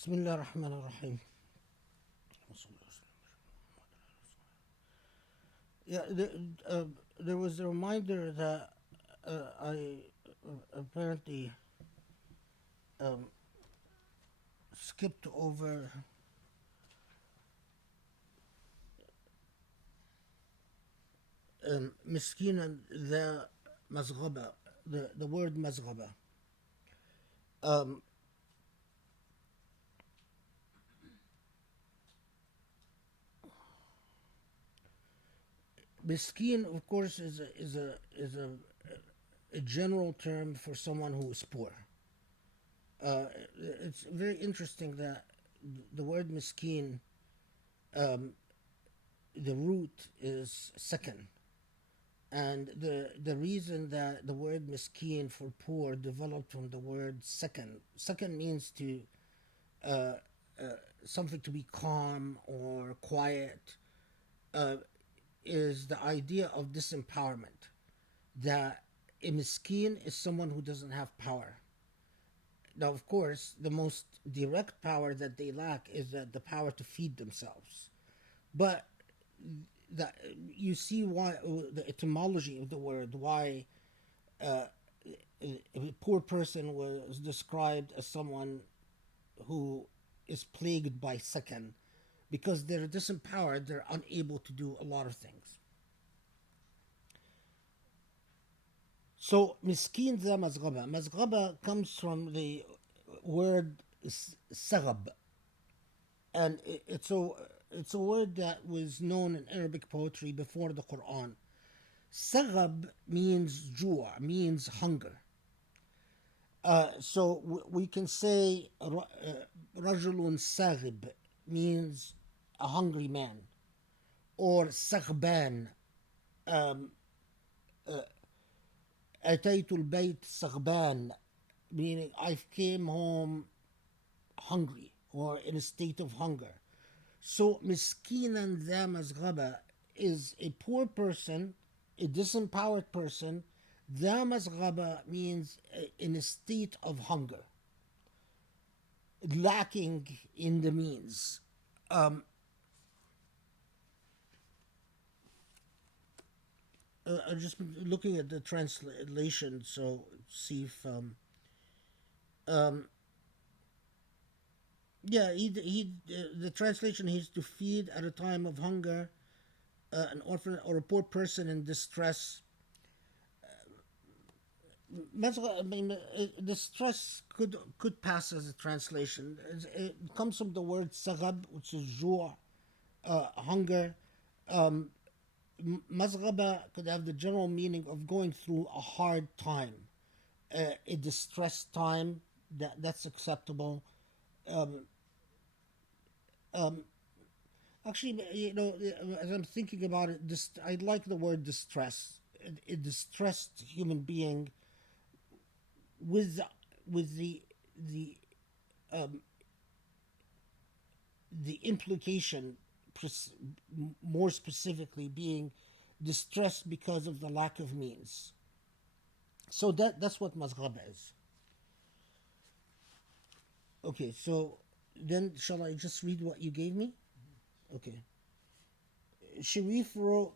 بسم الله الرحمن الرحيم. Yeah, there was a reminder that I apparently um, skipped over miskeen and the mazghaba, the word mazghaba. Um, Miskeen, of course, is a general term for someone who is poor. It's very interesting that the word miskeen, um, the root is second, and the reason that the word miskeen for poor developed from the word second. Second means to uh, something to be calm or quiet. Uh, is the idea of disempowerment. That a miskeen is someone who doesn't have power. Now, of course, the most direct power that they lack is the power to feed themselves. But that you see why the etymology of the word, why uh, a poor person was described as someone who is plagued by second, because they're disempowered, they're unable to do a lot of things. So, miskin za mazghaba. Mazghaba comes from the word sagab, and it's a word that was known in Arabic poetry before the Quran. Sagab means jua, means hunger. So we can say rajulun saghib means a hungry man, or saghban. Um, أتيت البيت صغبان, meaning I came home hungry or in a state of hunger. So miskinan ذا مزغبة is a poor person, a disempowered person. ذا مزغبة means in a state of hunger, lacking in the means. I'm just looking at the translation, so see if um, yeah, the translation is to feed at a time of hunger, an orphan or a poor person in distress. I mean, distress could pass as a translation. It comes from the word sagab, which is jua, hunger. Um, Mazghaba could have the general meaning of going through a hard time, a distressed time. That's acceptable. Um, um, Actually, as I'm thinking about it, I like the word distress. A distressed human being with the um, the implication, more specifically, being distressed because of the lack of means. So that's what mazghaba is. Okay, so then shall I just read what you gave me? Okay. Sharif wrote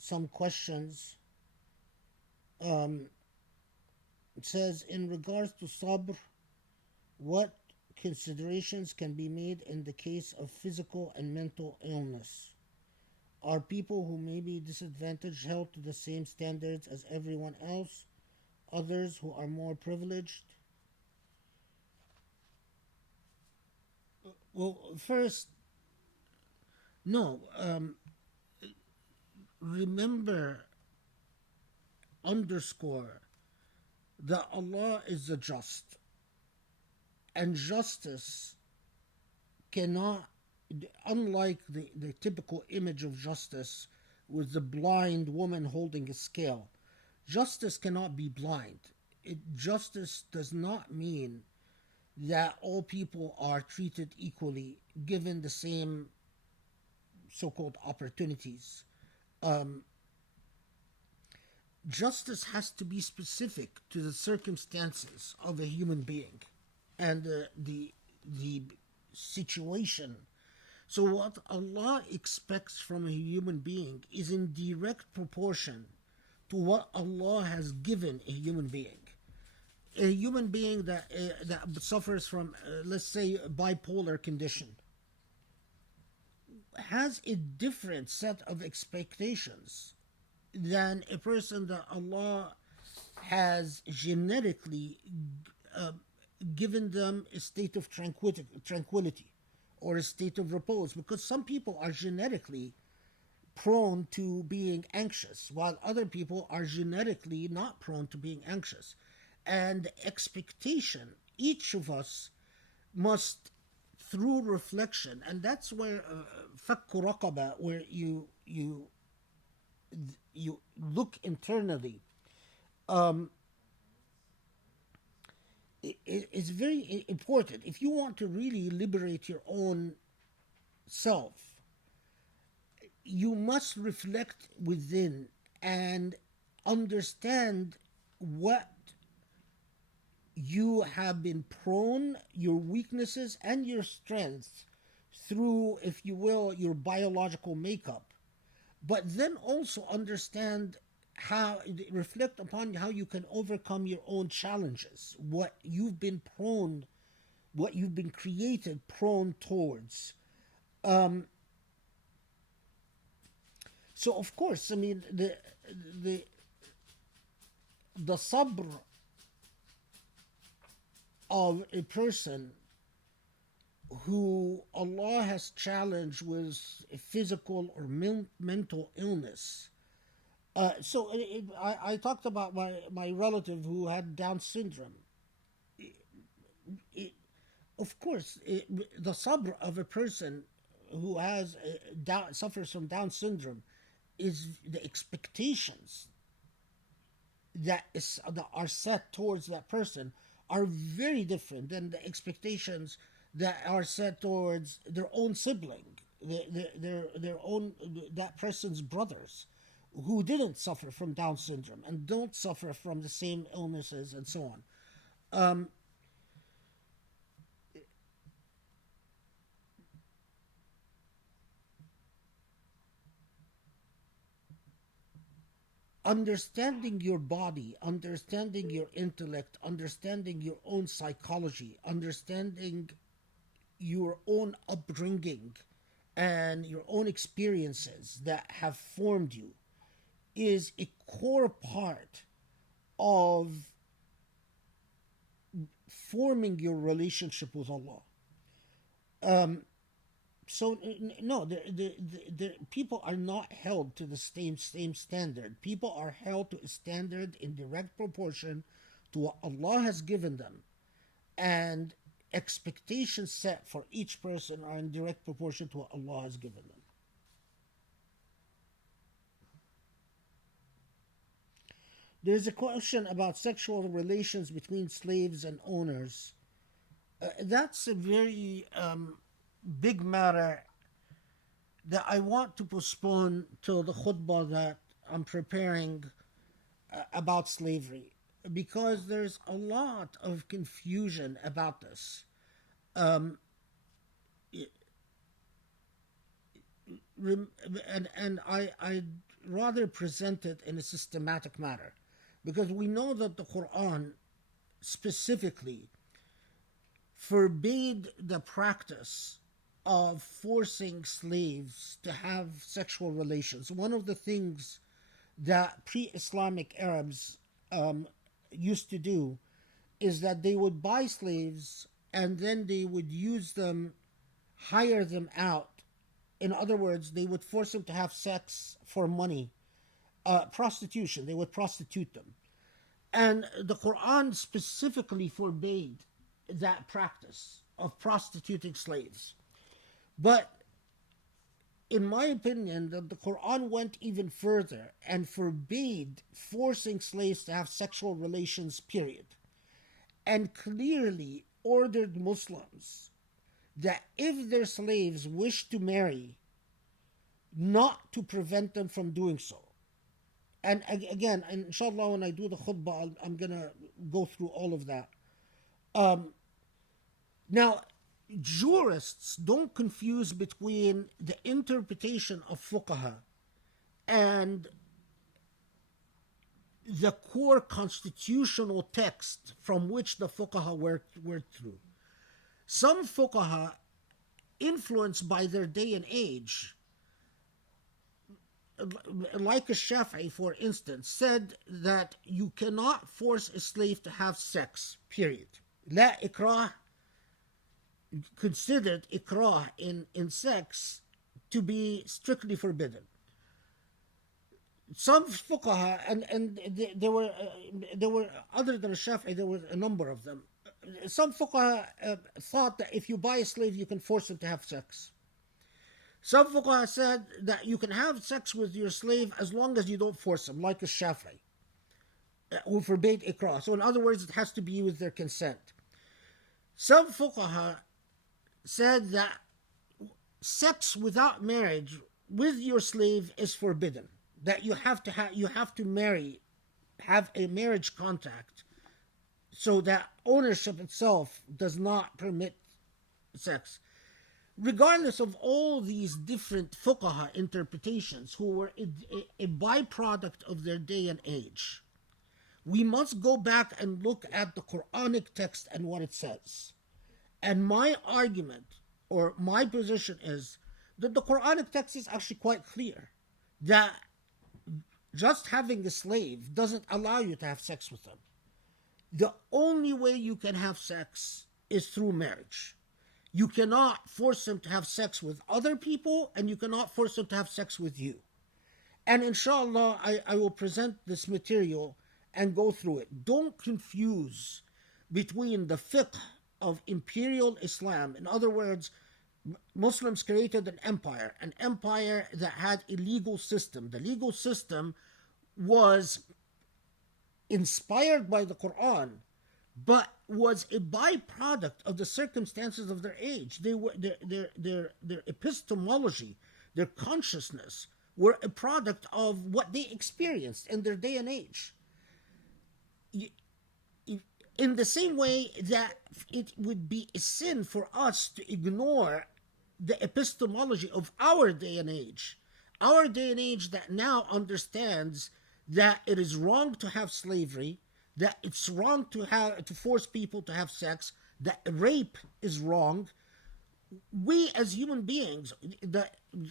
some questions. It says, in regards to sabr, what considerations can be made in the case of physical and mental illness? Are people who may be disadvantaged held to the same standards as everyone else? Others who are more privileged? Well, first, no. Remember, underscore that Allah is the just, and justice cannot, unlike the typical image of justice with the blind woman holding a scale, justice cannot be blind. Justice does not mean that all people are treated equally, given the same so-called opportunities. Um, Justice has to be specific to the circumstances of a human being. and the situation. So what Allah expects from a human being is in direct proportion to what Allah has given a human being. A human being that suffers from, let's say, a bipolar condition, has a different set of expectations than a person that Allah has genetically uh, given them a state of tranquility or a state of repose, because some people are genetically prone to being anxious, while other people are genetically not prone to being anxious. And the expectation, each of us must, through reflection, and that's where fakku raqaba, where you look internally, um, is very important. If you want to really liberate your own self, you must reflect within and understand what you have been prone, your weaknesses and your strengths, through, if you will, your biological makeup. But then also understand how, reflect upon how you can overcome your own challenges, what you've been prone, what you've been created prone towards. Um, so of course, I mean, the the sabr of a person who Allah has challenged with a physical or mental illness. I talked about my relative who had Down syndrome. It, of course, the sabr of a person who has suffers from Down syndrome is the expectations that are set towards that person are very different than the expectations that are set towards their own sibling, their own, that person's brothers, who didn't suffer from Down syndrome and don't suffer from the same illnesses and so on. Um, Understanding your body, understanding your intellect, understanding your own psychology, understanding your own upbringing and your own experiences that have formed you is a core part of forming your relationship with Allah. Um, no, the people are not held to the same standard. People are held to a standard in direct proportion to what Allah has given them, and expectations set for each person are in direct proportion to what Allah has given them. There's a question about sexual relations between slaves and owners. That's a very big matter that I want to postpone till the khutbah that I'm preparing about slavery, because there's a lot of confusion about this. Um, and I'd rather present it in a systematic manner, because we know that the Quran specifically forbade the practice of forcing slaves to have sexual relations. One of the things that pre-Islamic Arabs used to do is that they would buy slaves and then they would use them, hire them out. In other words, they would force them to have sex for money, prostitution. They would prostitute them. And the Quran specifically forbade that practice of prostituting slaves. But in my opinion, the Quran went even further and forbade forcing slaves to have sexual relations, period. And clearly ordered Muslims that if their slaves wish to marry, not to prevent them from doing so. And again, inshallah, when I do the khutbah, I'm going to go through all of that. Um, Now, jurists don't confuse between the interpretation of fuqaha and the core constitutional text from which the fuqaha worked through. Some fuqaha, influenced by their day and age, like a Shafi'i, for instance, said that you cannot force a slave to have sex, period. La ikrah, considered ikrah in sex to be strictly forbidden. Some fuqaha, and there were other than Shafi'i, there were a number of them. Some fuqaha thought that if you buy a slave, you can force him to have sex. Some fuqaha said that you can have sex with your slave as long as you don't force him, like a Shafi'i, who forbade ikrah. So in other words, it has to be with their consent. Some fuqaha said that sex without marriage with your slave is forbidden. That you have to marry, have a marriage contract, so that ownership itself does not permit sex. Regardless of all these different fuqaha interpretations, who were a byproduct of their day and age, we must go back and look at the Quranic text and what it says. And my argument, or my position, is that the Quranic text is actually quite clear, that just having a slave doesn't allow you to have sex with them. The only way you can have sex is through marriage. You cannot force him to have sex with other people, and you cannot force him to have sex with you. And inshallah, I will present this material and go through it. Don't confuse between the fiqh of imperial Islam. In other words, Muslims created an empire that had a legal system. The legal system was inspired by the Quran, but was a byproduct of the circumstances of their age. They were their epistemology, their consciousness, were a product of what they experienced in their day and age. In the same way that it would be a sin for us to ignore the epistemology of our day and age that now understands that it is wrong to have slavery, that it's wrong to force people to have sex, that rape is wrong. We as human beings,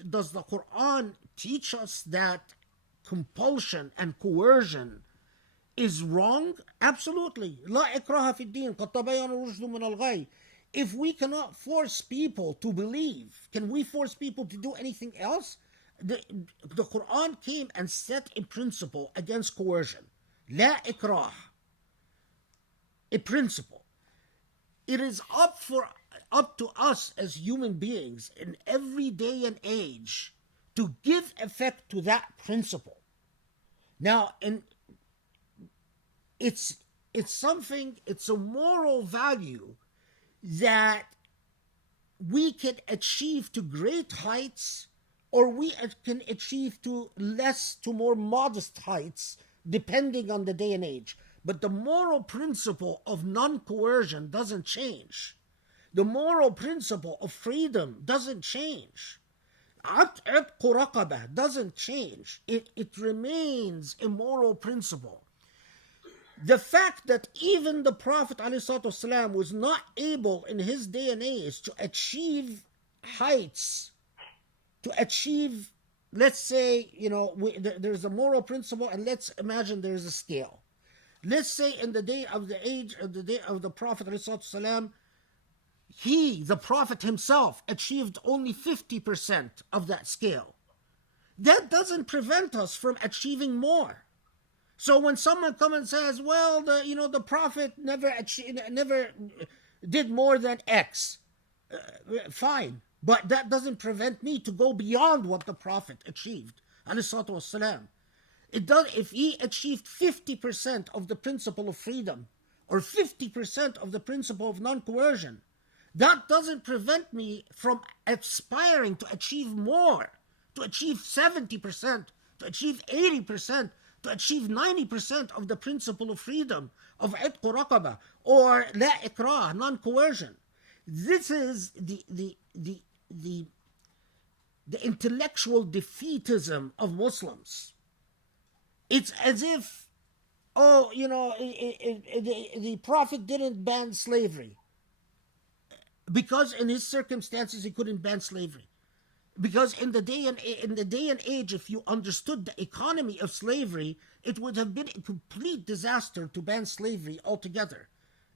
does the Quran teach us that compulsion and coercion is wrong? Absolutely. La ikraha fi din, qad tabayyana rushdu min al-ghayy. If we cannot force people to believe, can we force people to do anything else? The Quran came and set a principle against coercion. La ikrah. A principle. It is up to us as human beings in every day and age to give effect to that principle. Now, it's a moral value that we can achieve to great heights, or we can achieve to more modest heights, depending on the day and age. But the moral principle of non-coercion doesn't change. The moral principle of freedom doesn't change. At'atqu raqabah doesn't change. It remains a moral principle. The fact that even the Prophet ﷺ was not able in his day and age to achieve heights, let's say, there's a moral principle, and let's imagine there's a scale. Let's say in the day of the Prophet ﷺ, the Prophet himself, achieved only 50% of that scale. That doesn't prevent us from achieving more. So when someone comes and says, well, the Prophet never did more than X, fine. But that doesn't prevent me to go beyond what the Prophet achieved, ﷺ. If he achieved 50% of the principle of freedom, or 50% of the principle of non-coercion, that doesn't prevent me from aspiring to achieve more, to achieve 70%, to achieve 80%, to achieve 90% of the principle of freedom, of itq raqabah, or la ikrah, non-coercion. This is the intellectual defeatism of Muslims. It's as if, oh, the Prophet didn't ban slavery because in his circumstances he couldn't ban slavery. Because in the day and age, if you understood the economy of slavery, it would have been a complete disaster to ban slavery altogether.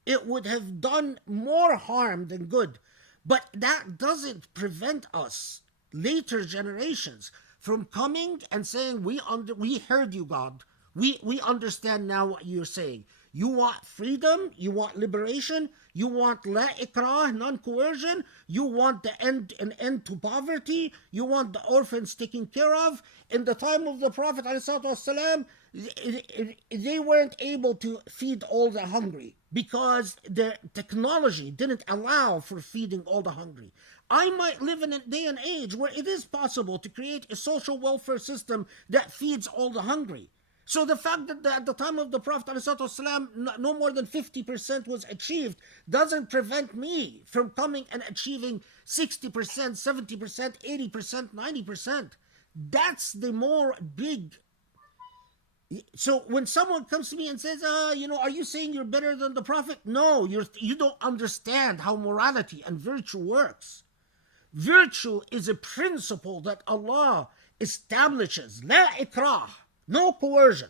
It would have done more harm than good. But that doesn't prevent us, later generations, from coming and saying, we heard you, God. We understand now what you're saying. You want freedom, you want liberation, you want la ikrah, non-coercion, you want an end to poverty, you want the orphans taken care of. In the time of the Prophet ﷺ, they weren't able to feed all the hungry because the technology didn't allow for feeding all the hungry. I might live in a day and age where it is possible to create a social welfare system that feeds all the hungry. So the fact that at the time of the Prophet ﷺ, no more than 50% was achieved doesn't prevent me from coming and achieving 60%, 70%, 80%, 90%. That's the more big. So when someone comes to me and says, are you saying you're better than the Prophet? No, you don't understand how morality and virtue works. Virtue is a principle that Allah establishes. La ikrah. No coercion.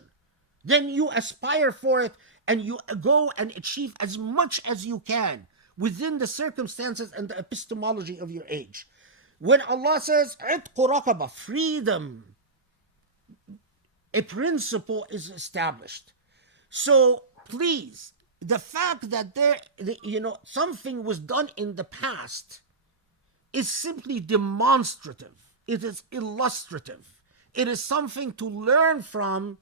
Then you aspire for it and you go and achieve as much as you can within the circumstances and the epistemology of your age. When Allah says, "Itqu raqaba," freedom, a principle is established. So please, the fact that something was done in the past is simply demonstrative. It is illustrative. It is something to learn from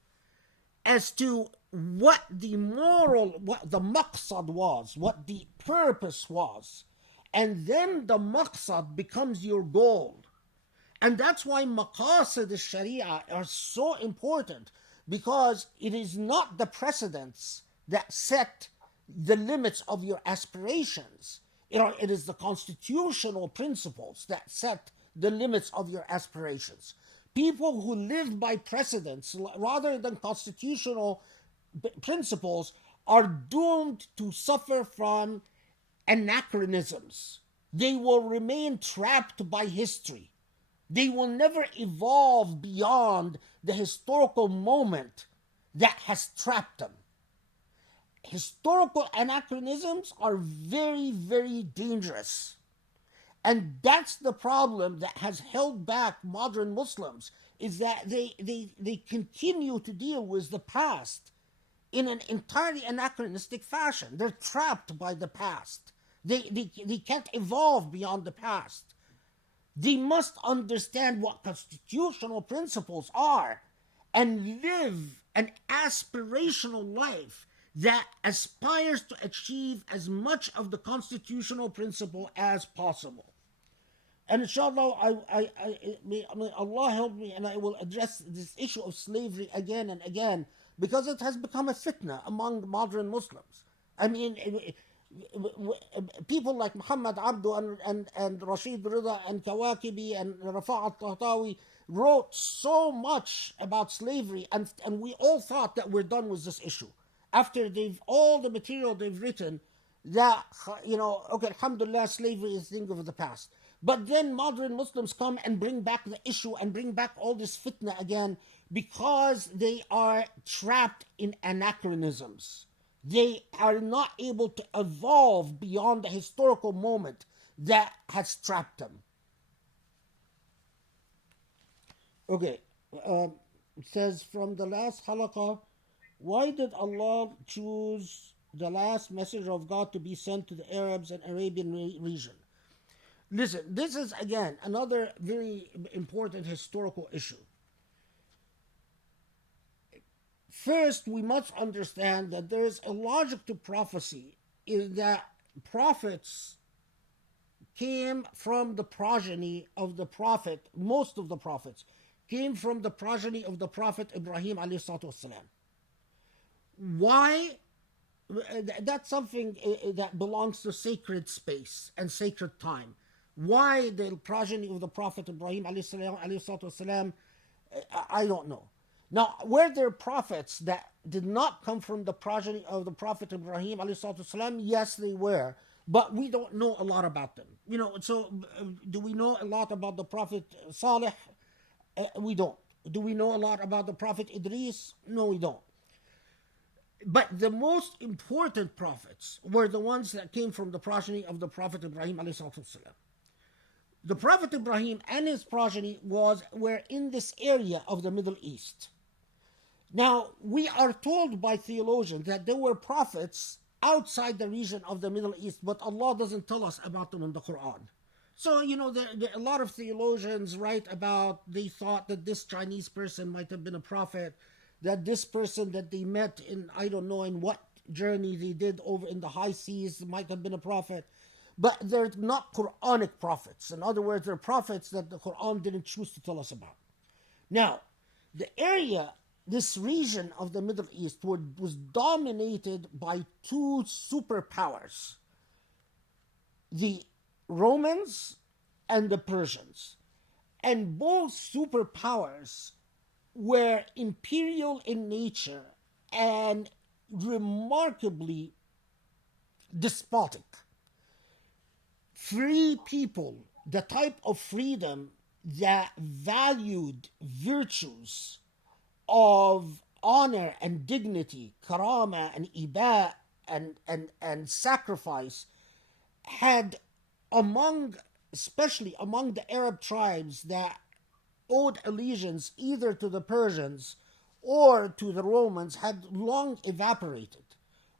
as to what the maqsad was, what the purpose was. And then the maqsad becomes your goal. And that's why maqasid al-sharia are so important, because it is not the precedents that set the limits of your aspirations. It is the constitutional principles that set the limits of your aspirations. People who live by precedents rather than constitutional principles are doomed to suffer from anachronisms. They will remain trapped by history. They will never evolve beyond the historical moment that has trapped them. Historical anachronisms are very, very dangerous. And that's the problem that has held back modern Muslims, is that they continue to deal with the past in an entirely anachronistic fashion. They're trapped by the past. They can't evolve beyond the past. They must understand what constitutional principles are and live an aspirational life that aspires to achieve as much of the constitutional principle as possible. And inshallah, may Allah help me, and I will address this issue of slavery again and again, because it has become a fitna among modern Muslims. I mean, people like Muhammad Abdu and Rashid Rida and Kawakibi and Rafa' al-Tahtawi wrote so much about slavery, and we all thought that we're done with this issue. After all the material they've written, that, okay, alhamdulillah, slavery is a thing of the past. But then modern Muslims come and bring back the issue and bring back all this fitna again, because they are trapped in anachronisms. They are not able to evolve beyond the historical moment that has trapped them. Okay, it says, from the last Halaqa, why did Allah choose the last messenger of God to be sent to the Arabs and Arabian region? Listen, this is again another very important historical issue. First, we must understand that there is a logic to prophecy, in that prophets came from the progeny of the prophet. Most of the prophets came from the progeny of the prophet Ibrahim alayhi salatu wasalam. Why? That's something that belongs to sacred space and sacred time. Why the progeny of the Prophet Ibrahim alayhi I don't know. Now, were there prophets that did not come from the progeny of the Prophet Ibrahim alayhi? Yes, they were, but we don't know a lot about them. So do we know a lot about the Prophet Saleh? We don't. Do we know a lot about the Prophet Idris? No, we don't. But the most important prophets were the ones that came from the progeny of the Prophet Ibrahim alayhi. The Prophet Ibrahim and his progeny were in this area of the Middle East. Now, we are told by theologians that there were prophets outside the region of the Middle East, but Allah doesn't tell us about them in the Quran. So, a lot of theologians write about, they thought that this Chinese person might have been a prophet, that this person that they met in, I don't know in what journey they did over in the high seas might have been a prophet. But they're not Quranic prophets. In other words, they're prophets that the Quran didn't choose to tell us about. Now, the area, this region of the Middle East was dominated by two superpowers, the Romans and the Persians. And both superpowers were imperial in nature and remarkably despotic. Free people, the type of freedom that valued virtues of honor and dignity, karama and iba and sacrifice, had especially among the Arab tribes that owed allegiance either to the Persians or to the Romans, had long evaporated,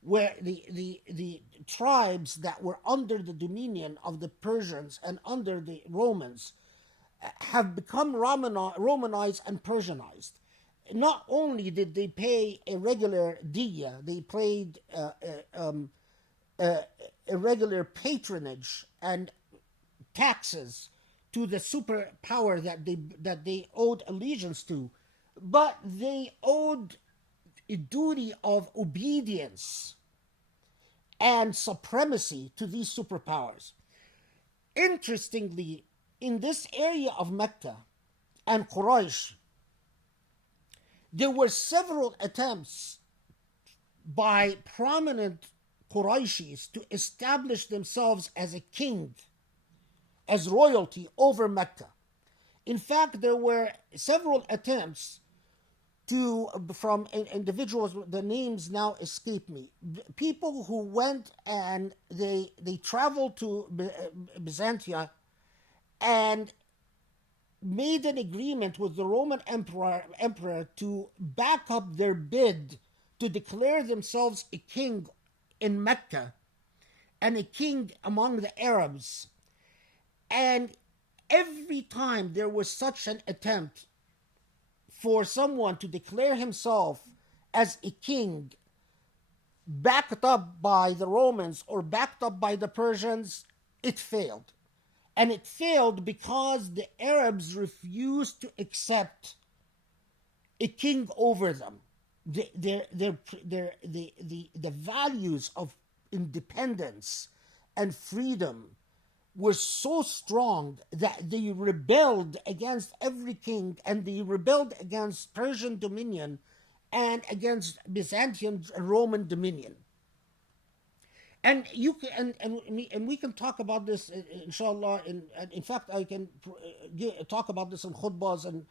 where the tribes that were under the dominion of the Persians and under the Romans have become Romanized and Persianized. Not only did they pay a regular diya, they paid a regular patronage and taxes to the superpower that they owed allegiance to, but they owed a duty of obedience and supremacy to these superpowers. Interestingly, in this area of Mecca and Quraysh, there were several attempts by prominent Qurayshis to establish themselves as a king, as royalty over Mecca. In fact, there were several attempts from individuals, the names now escape me, people who went and they traveled to Byzantium and made an agreement with the Roman emperor to back up their bid to declare themselves a king in Mecca and a king among the Arabs. And every time there was such an attempt for someone to declare himself as a king backed up by the Romans or backed up by the Persians, it failed. And it failed because the Arabs refused to accept a king over them. The values of independence and freedom were so strong that they rebelled against every king, and they rebelled against Persian dominion and against Byzantium and Roman dominion. And you can, and we can talk about this, inshallah. In fact, I can talk about this in khutbahs and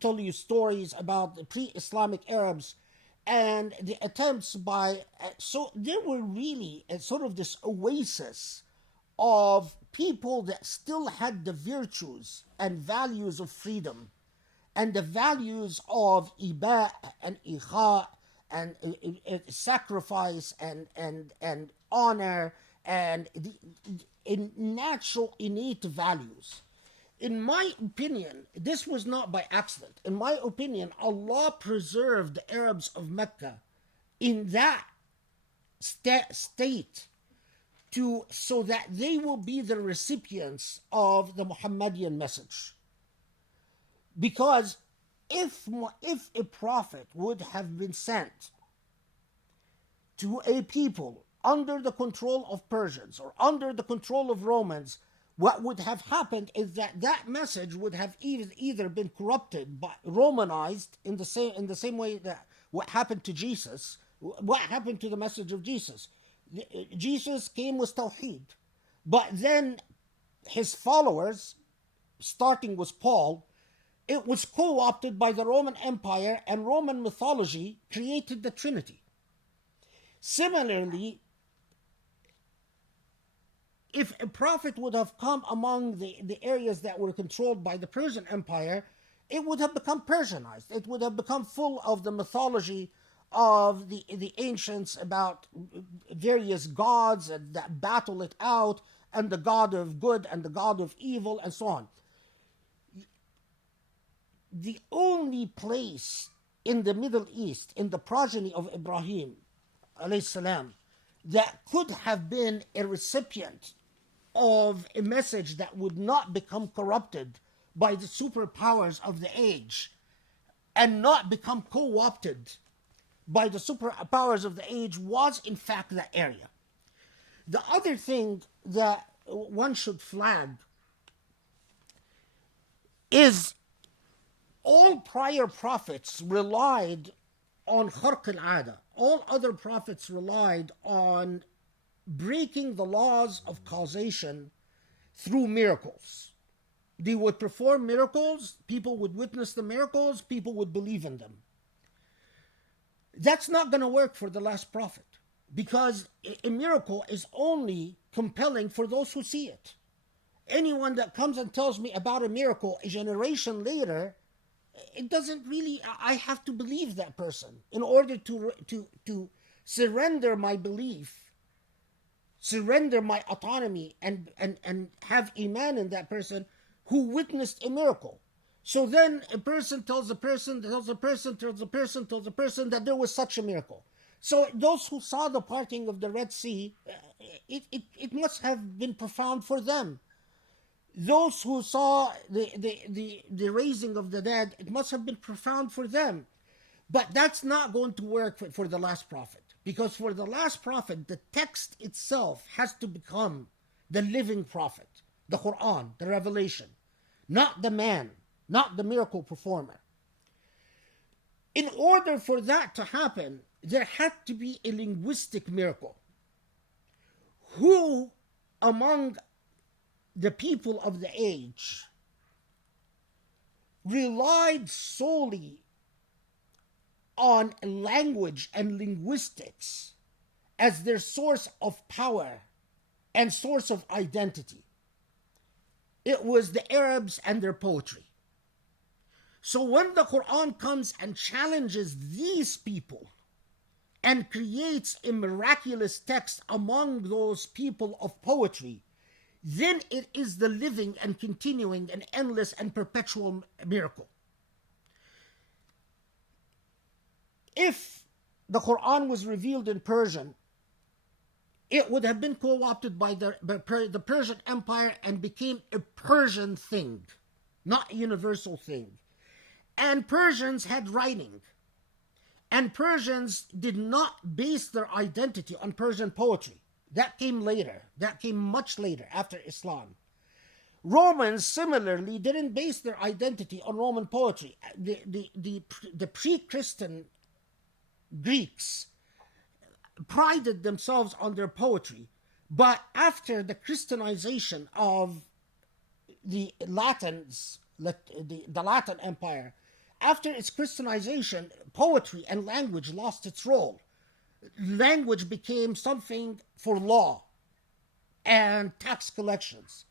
tell you stories about the pre-Islamic Arabs and the attempts by. So there were really sort of this oasis of people that still had the virtues and values of freedom and the values of iba and ikha and sacrifice and honor and in natural innate values. In my opinion, this was not by accident. In my opinion, Allah preserved the Arabs of Mecca in that state so that they will be the recipients of the Muhammadian message. Because if a prophet would have been sent to a people under the control of Persians or under the control of Romans, what would have happened is that that message would have either been corrupted, by Romanized in the same way that what happened to Jesus. What happened to the message of Jesus? Jesus came with Tawheed, but then his followers, starting with Paul, it was co-opted by the Roman Empire, and Roman mythology created the Trinity. Similarly, if a prophet would have come among the areas that were controlled by the Persian Empire, it would have become Persianized. It would have become full of the mythology of the ancients about various gods that battle it out, and the God of good and the God of evil, and so on. The only place in the Middle East, in the progeny of Ibrahim, alayhi salam, that could have been a recipient of a message that would not become corrupted by the superpowers of the age and not become co-opted by the superpowers of the age was in fact that area. The other thing that one should flag is all prior prophets relied on kharq al-'ada. All other prophets relied on breaking the laws of causation through miracles. They would perform miracles, people would witness the miracles, people would believe in them. That's not going to work for the last prophet, because a miracle is only compelling for those who see it. Anyone that comes and tells me about a miracle a generation later, it doesn't really, I have to believe that person in order to surrender my belief, surrender my autonomy, and have iman in that person who witnessed a miracle. So then a person tells a person that there was such a miracle. So those who saw the parting of the Red Sea, it must have been profound for them. Those who saw the raising of the dead, it must have been profound for them. But that's not going to work for the last prophet. Because for the last prophet, the text itself has to become the living prophet. The Quran, the revelation. Not the man, not the miracle performer. In order for that to happen, there had to be a linguistic miracle. Who among the people of the age relied solely on language and linguistics as their source of power and source of identity? It was the Arabs and their poetry. So when the Quran comes and challenges these people and creates a miraculous text among those people of poetry, then it is the living and continuing and endless and perpetual miracle. If the Quran was revealed in Persian, it would have been co-opted by the Persian Empire and became a Persian thing, not a universal thing. And Persians had writing. And Persians did not base their identity on Persian poetry. That came later. That came much later, after Islam. Romans similarly didn't base their identity on Roman poetry. The pre-Christian Greeks prided themselves on their poetry, but after the Christianization of the Latins, the Latin Empire, after its Christianization, poetry and language lost its role. Language became something for law and tax collections.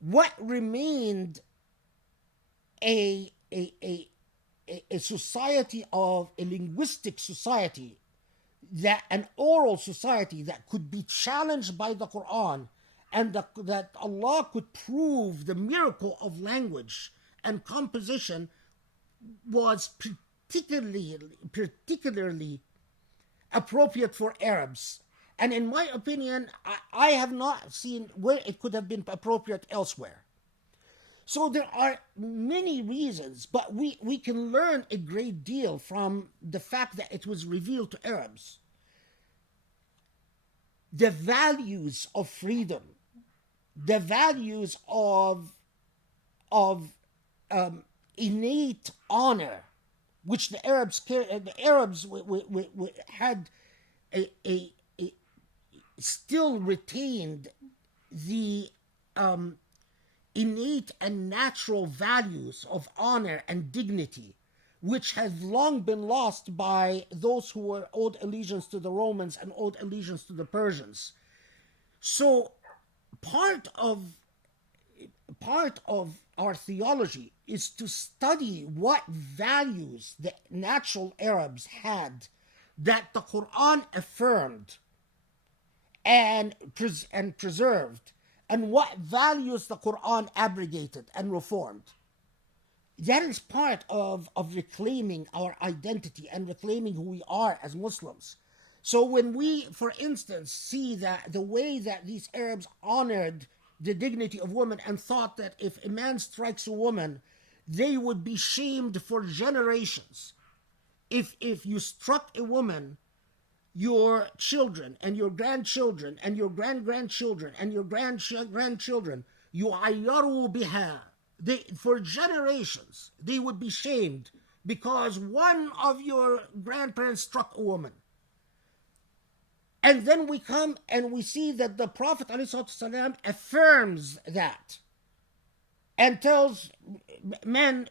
What remained a society of a linguistic society, that an oral society that could be challenged by the Quran, and that Allah could prove the miracle of language and composition, was particularly appropriate for Arabs. And in my opinion, I have not seen where it could have been appropriate elsewhere. So there are many reasons, but we can learn a great deal from the fact that it was revealed to Arabs. the values of freedom, the values of innate honor, which the Arabs had a still retained the innate and natural values of honor and dignity, which have long been lost by those who were owed allegiance to the Romans and owed allegiance to the Persians. So part of our theology is to study what values the natural Arabs had that the Quran affirmed and preserved, and what values the Quran abrogated and reformed. That is part of reclaiming our identity and reclaiming who we are as Muslims. So when we, for instance, see that the way that these Arabs honored the dignity of women and thought that if a man strikes a woman, they would be shamed for generations. If you struck a woman, your children and your grandchildren and your grandchildren and your grandchildren, yu'ayyaru biha, for generations, they would be shamed because one of your grandparents struck a woman. And then we come and we see that the Prophet ﷺ affirms that and tells men,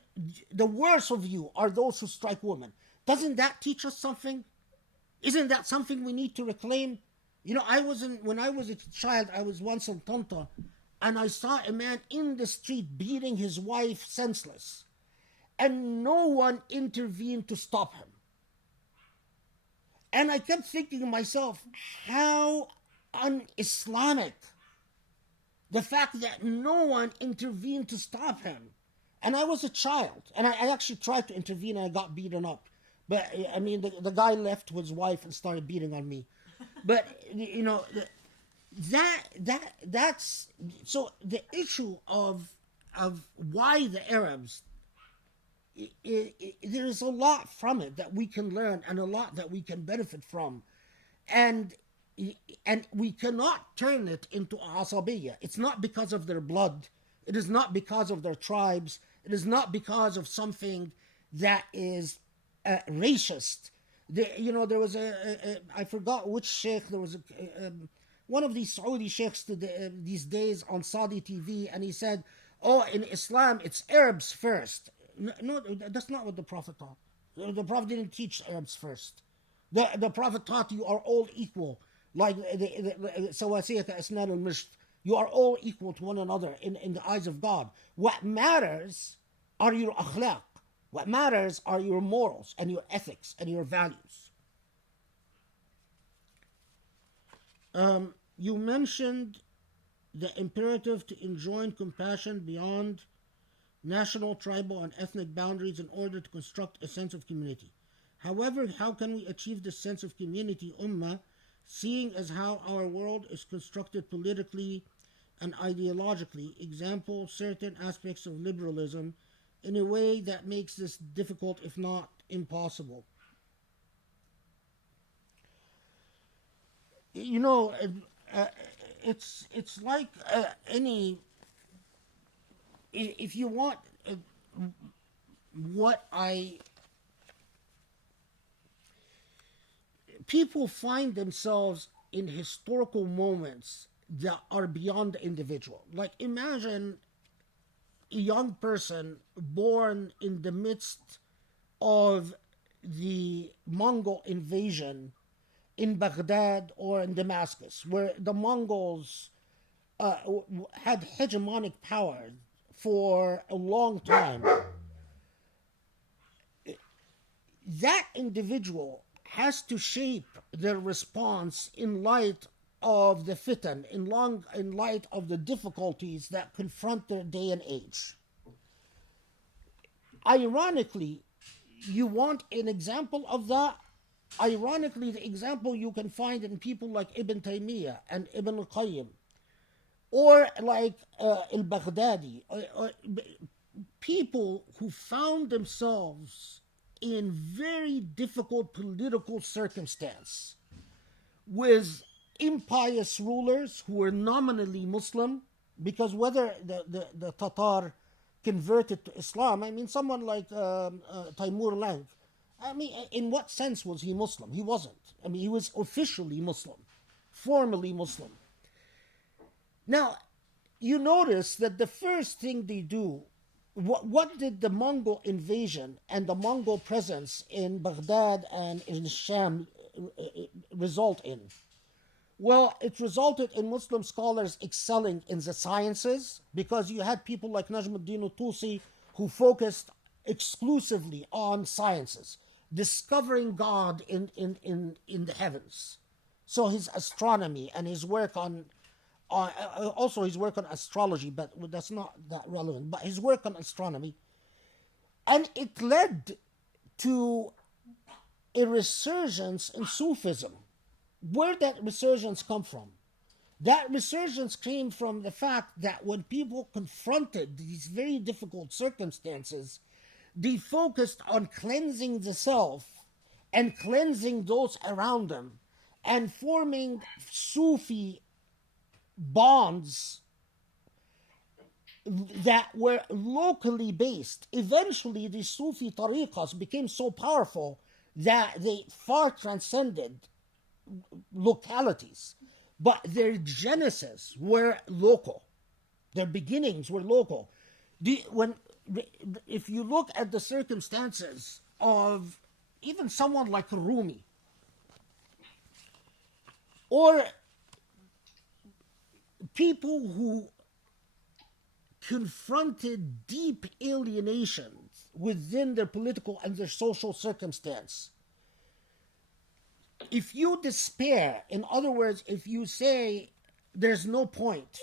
the worst of you are those who strike women. Doesn't that teach us something? Isn't that something we need to reclaim? You know, when I was a child, I was once in Tonta, and I saw a man in the street beating his wife senseless, and no one intervened to stop him. And I kept thinking to myself, how un-Islamic, the fact that no one intervened to stop him. And I was a child, and I actually tried to intervene, and I got beaten up. But, I mean, the guy left his wife and started beating on me. But, you know, that's... So the issue of why the Arabs... there's a lot from it that we can learn and a lot that we can benefit from. And we cannot turn it into asabiyya. It's not because of their blood. It is not because of their tribes. It is not because of something that is racist. There was I forgot which sheikh, there was one of these Saudi sheikhs these days on Saudi TV, and he said, oh, in Islam, it's Arabs first. No, that's not what the Prophet taught. The Prophet didn't teach Arabs first. The Prophet taught you are all equal. Like sawasiyata asnan al-misht. You are all equal to one another in the eyes of God. What matters are your akhlaq. What matters are your morals and your ethics and your values. You mentioned the imperative to enjoin compassion beyond national, tribal, and ethnic boundaries in order to construct a sense of community. However, how can we achieve this sense of community, ummah, seeing as how our world is constructed politically and ideologically, example, certain aspects of liberalism, in a way that makes this difficult, if not impossible? You know, it's like any... If you want people find themselves in historical moments that are beyond the individual. Like, imagine a young person born in the midst of the Mongol invasion in Baghdad or in Damascus, where the Mongols had hegemonic power for a long time. That individual has to shape their response in light of the fitan, in light of the difficulties that confront their day and age. Ironically, you want an example of that? Ironically, the example you can find in people like Ibn Taymiyyah and Ibn al-Qayyim, or like al-Baghdadi, or people who found themselves in very difficult political circumstance with impious rulers who were nominally Muslim, because whether the Tatar converted to Islam, I mean, someone like Timur Lenk, I mean, in what sense was he Muslim? He wasn't. I mean, he was officially Muslim, formally Muslim. Now, you notice that the first thing they do, what did the Mongol invasion and the Mongol presence in Baghdad and in Sham result in? Well, it resulted in Muslim scholars excelling in the sciences, because you had people like Najmuddin al-Tusi who focused exclusively on sciences, discovering God in the heavens. So his astronomy and his work on also his work on astrology, but that's not that relevant, but his work on astronomy. And it led to a resurgence in Sufism. Where did that resurgence come from? That resurgence came from the fact that when people confronted these very difficult circumstances, they focused on cleansing the self and cleansing those around them and forming Sufi bonds that were locally based. Eventually, the Sufi tariqas became so powerful that they far transcended localities, but their genesis were local. Their beginnings were local. If you look at the circumstances of even someone like Rumi, or people who confronted deep alienations within their political and their social circumstance, if you despair, in other words, if you say there's no point,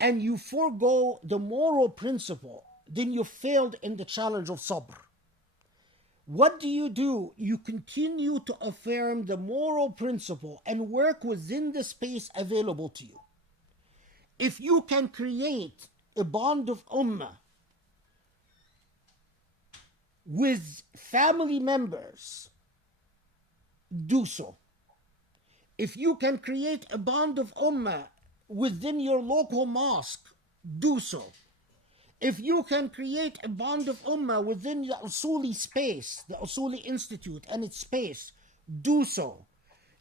and you forego the moral principle, then you failed in the challenge of sabr. What do? You continue to affirm the moral principle and work within the space available to you. If you can create a bond of ummah with family members, do so. If you can create a bond of ummah within your local mosque, do so. If you can create a bond of ummah within the Usuli space, the Usuli Institute and its space, do so.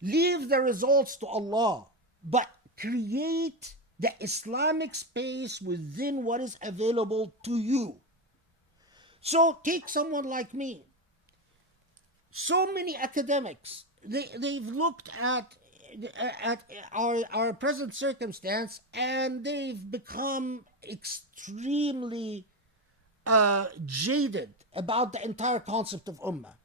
Leave the results to Allah, but create the Islamic space within what is available to you. So take someone like me. So many academics, they've looked at our present circumstance, and they've become extremely jaded about the entire concept of ummah.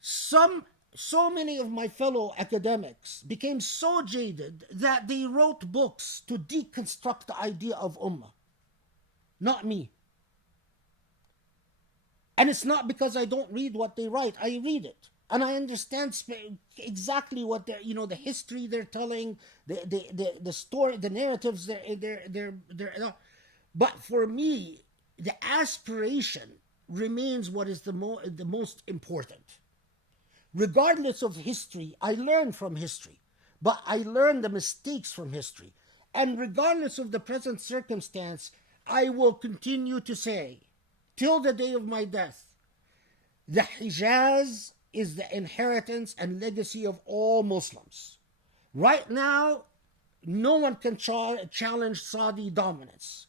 So many of my fellow academics became so jaded that they wrote books to deconstruct the idea of ummah. Not me. And it's not because I don't read what they write. I read it. And I understand exactly what the history they're telling, the story, the narratives they're. But for me, the aspiration remains what is the most important. Regardless of history, I learn from history, but I learn the mistakes from history. And regardless of the present circumstance, I will continue to say, till the day of my death, the Hijaz is the inheritance and legacy of all Muslims. Right now, no one can challenge Saudi dominance.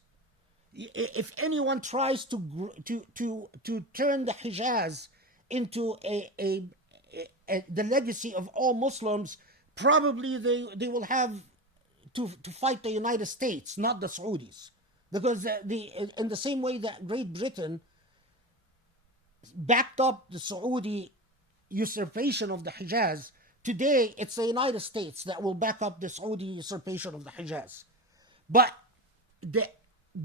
If anyone tries to turn the Hijaz into the legacy of all Muslims, probably they will have to fight the United States, not the Saudis. Because in the same way that Great Britain backed up the Saudi usurpation of the Hijaz, today it's the United States that will back up the Saudi usurpation of the Hijaz. But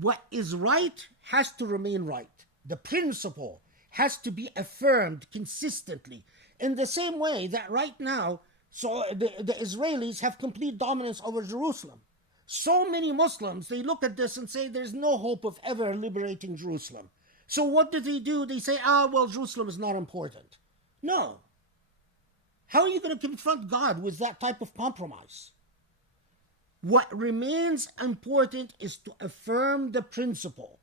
what is right has to remain right. The principle has to be affirmed consistently. In the same way that right now, so the Israelis have complete dominance over Jerusalem. So many Muslims, they look at this and say there's no hope of ever liberating Jerusalem. So what do? They say, well, Jerusalem is not important. No. How are you going to confront God with that type of compromise? What remains important is to affirm the principle.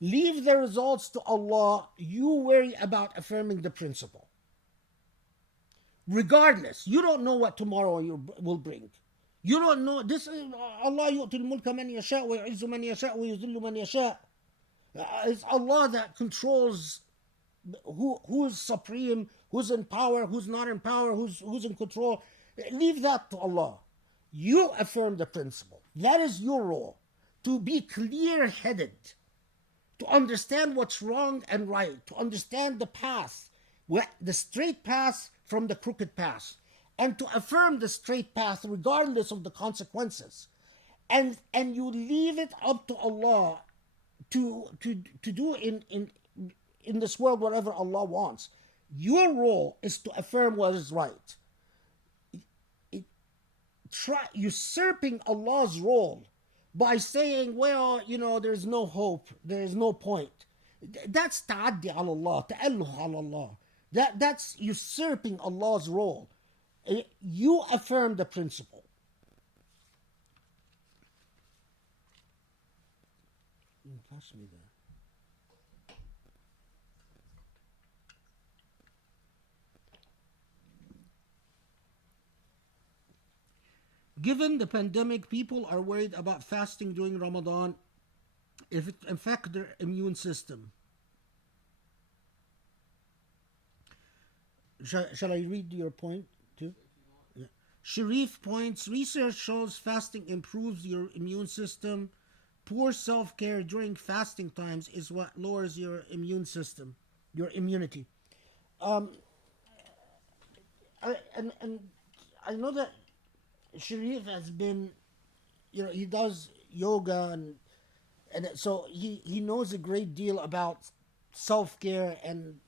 Leave the results to Allah. You worry about affirming the principle. Regardless, you don't know what tomorrow will bring. You don't know. This is Allah yu'ti al-mulka man yasha wa yu'izzu man yasha wa yuzillu man yasha. It's Allah that controls who's supreme, who's in power, who's not in power, who's in control. Leave that to Allah. You affirm the principle. That is your role. To be clear-headed, to understand what's wrong and right, to understand the path, the straight path from the crooked path, and to affirm the straight path regardless of the consequences. And you leave it up to Allah to do in this world whatever Allah wants. Your role is to affirm what is right. Usurping Allah's role by saying, well, there's no hope, there's no point. That's ta'addi ala Allah, ta'alluh ala Allah. That's usurping Allah's role. You affirm the principle. Pass me that. Given the pandemic, people are worried about fasting during Ramadan if it affects their immune system. Shall I read your point too? Yeah. Sharif points, research shows fasting improves your immune system. Poor self-care during fasting times is what lowers your immune system, your immunity. And I know that Sharif has been, he does yoga and so he knows a great deal about self-care and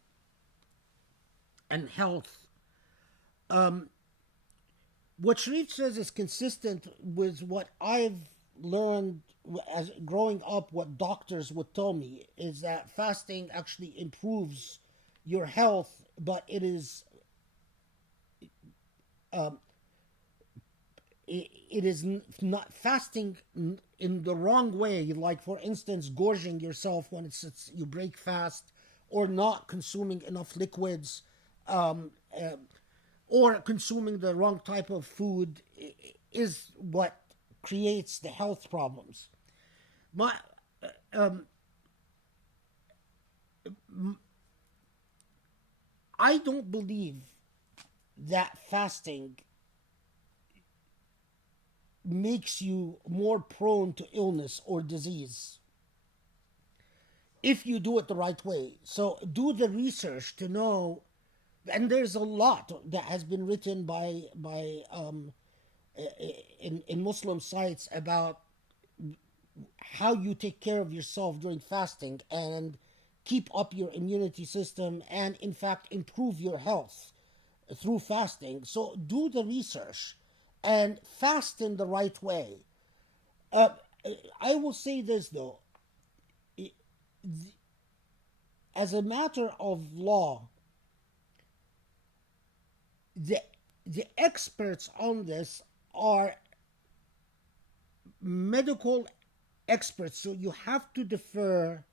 health. What Sharif says is consistent with what I've learned as growing up. What doctors would tell me is that fasting actually improves your health, but it is not fasting in the wrong way, like for instance gorging yourself when it's you break fast, or not consuming enough liquids, or consuming the wrong type of food is what creates the health problems. I don't believe that fasting makes you more prone to illness or disease if you do it the right way. So do the research to know, and there's a lot that has been written by in Muslim sites about how you take care of yourself during fasting and keep up your immunity system and in fact improve your health through fasting. So do the research and fast in the right way. I will say this though, as a matter of law, the experts on this are medical experts, so you have to defer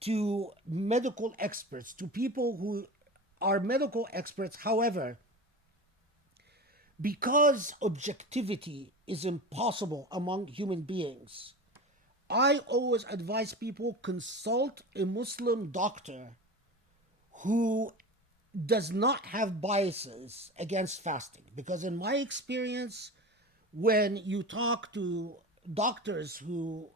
to medical experts, to people who are medical experts. However, because objectivity is impossible among human beings, I always advise people consult a Muslim doctor who does not have biases against fasting. Because in my experience, when you talk to doctors who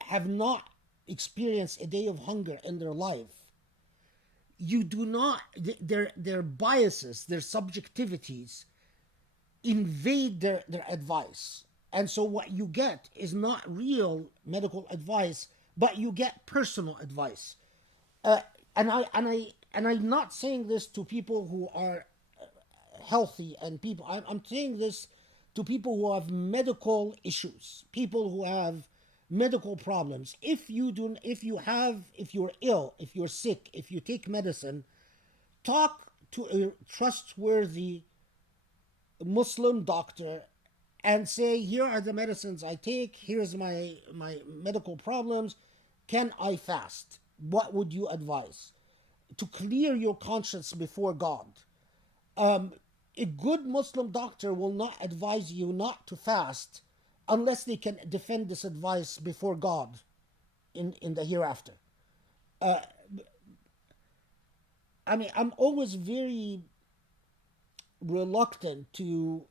have not experienced a day of hunger in their life, you do not, their biases, their subjectivities invade their advice. And so what you get is not real medical advice, but you get personal advice. And I'm not saying this to people who are healthy and people. I'm saying this to people who have medical issues, people who have medical problems. If you're ill, if you're sick, if you take medicine, talk to a trustworthy Muslim doctor and say, here are the medicines I take, here's my medical problems, can I fast? What would you advise? To clear your conscience before God. A good Muslim doctor will not advise you not to fast unless they can defend this advice before God in the hereafter. I mean, I'm always very reluctant to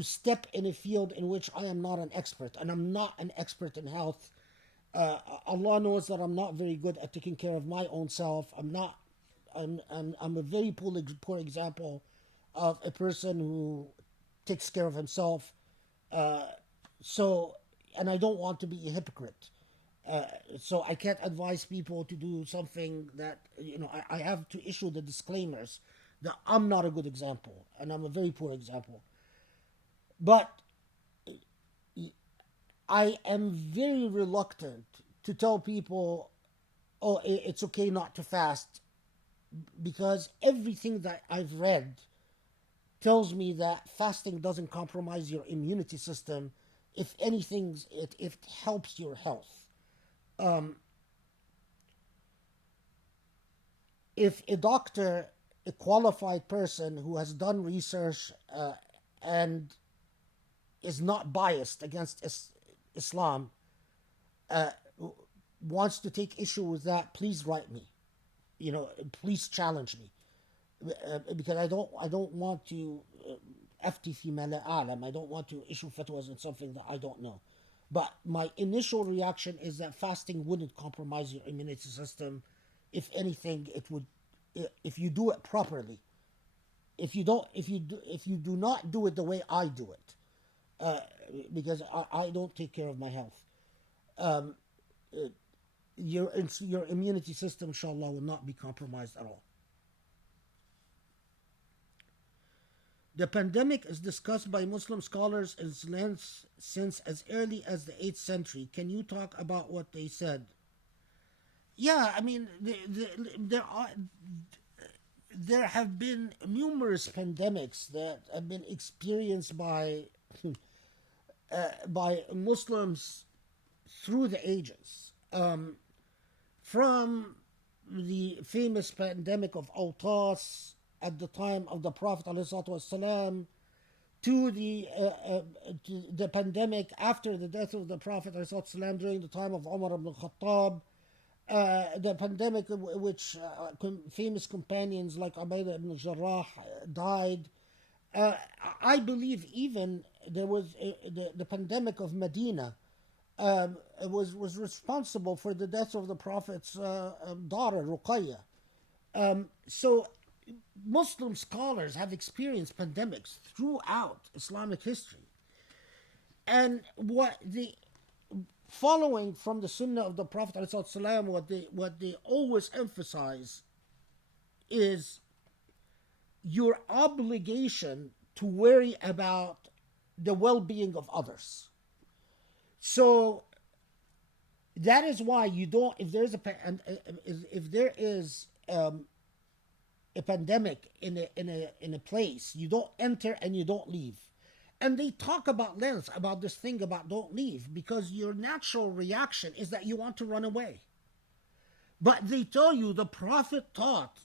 step in a field in which I am not an expert, and I'm not an expert in health. Allah knows that I'm not very good at taking care of my own self. I'm a very poor example of a person who takes care of himself. And I don't want to be a hypocrite. So I can't advise people to do something that, I have to issue the disclaimers that I'm not a good example and I'm a very poor example. But I am very reluctant to tell people, oh, it's okay not to fast, because everything that I've read tells me that fasting doesn't compromise your immunity system. If anything, it helps your health. If a doctor, a qualified person who has done research and is not biased against Islam, wants to take issue with that, please write me. Please challenge me, because I don't want to أفتي فيما لا أعلم. I don't want to issue fatwas on something that I don't know. But my initial reaction is that fasting wouldn't compromise your immunity system. If anything, it would, if you do it properly. If you do not do it the way I do it, because I don't take care of my health. Your immunity system, inshallah, will not be compromised at all. The pandemic is discussed by Muslim scholars since as early as the 8th century. Can you talk about what they said? Yeah, I mean, there have been numerous pandemics that have been experienced by Muslims through the ages. From the famous pandemic of Autas at the time of the Prophet ﷺ, to the pandemic after the death of the Prophet ﷺ during the time of Umar ibn al-Khattab, the pandemic in which famous companions like Ubaidah ibn Jarrah died. I believe even there was the pandemic of Medina was responsible for the death of the Prophet's daughter, Ruqayya. So Muslim scholars have experienced pandemics throughout Islamic history. And what the following from the Sunnah of the Prophet ﷺ, what they always emphasize is your obligation to worry about the well-being of others. So that is why you don't. If there is a pandemic in a place, you don't enter and you don't leave. And they talk about length, about this thing about don't leave, because your natural reaction is that you want to run away. But they tell you the Prophet taught,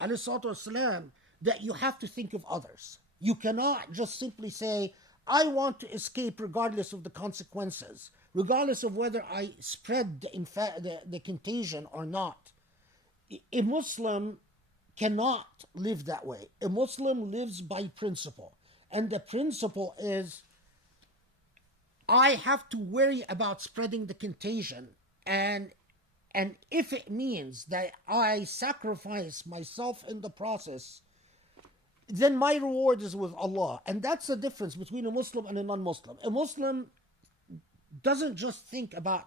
ﷺ, that you have to think of others. You cannot just simply say, I want to escape regardless of the consequences, regardless of whether I spread the contagion or not. A Muslim cannot live that way. A Muslim lives by principle. And the principle is, I have to worry about spreading the contagion. And if it means that I sacrifice myself in the process, then my reward is with Allah. And that's the difference between a Muslim and a non-Muslim. A Muslim doesn't just think about